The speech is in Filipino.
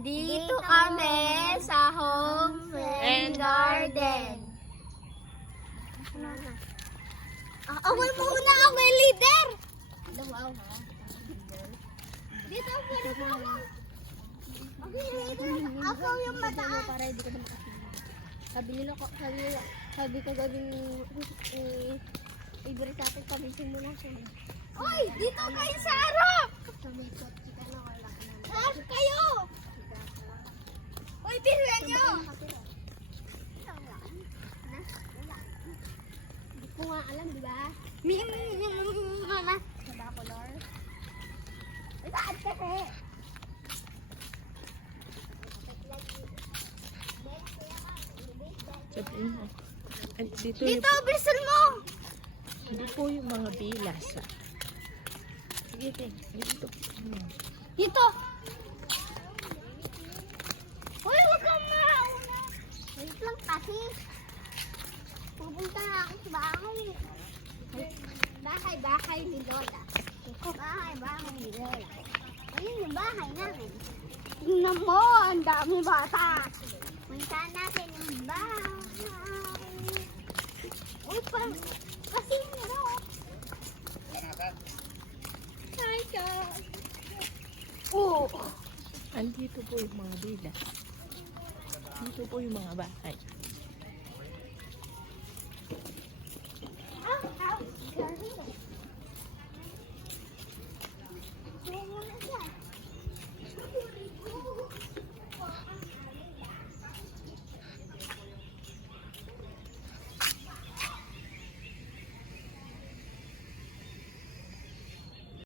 Dito kami sa home and garden. Awal muna ako may leader. Dito ako. Ako yung mataas. Para hindi ka sabi ko gawing ibig sa akin pamisin mo na siya. Oy, dito kayo sa harap. Harap kayo. Uy, tiruan nyo! Hindi ko nga alam, di ba? Mama. Sa color. Ay, bakit kasi? Sabihin mo. Dito, Dito, bilisan mo! hindi po yung mga bilas. Sige, dito. Dito! Uy, huwag kang mauna! Wait lang kasi. Pupunta na ako sa bahay. Bahay ni Lola. Bahay ni Lola. Ayun yung bahay namin. Tingnan mo, ang dami bata. Punta natin yung bahay. Uy, kasi nyo. Hi, guys. Oh. Andito po yung mga bilas. Dito po yung mga bahay.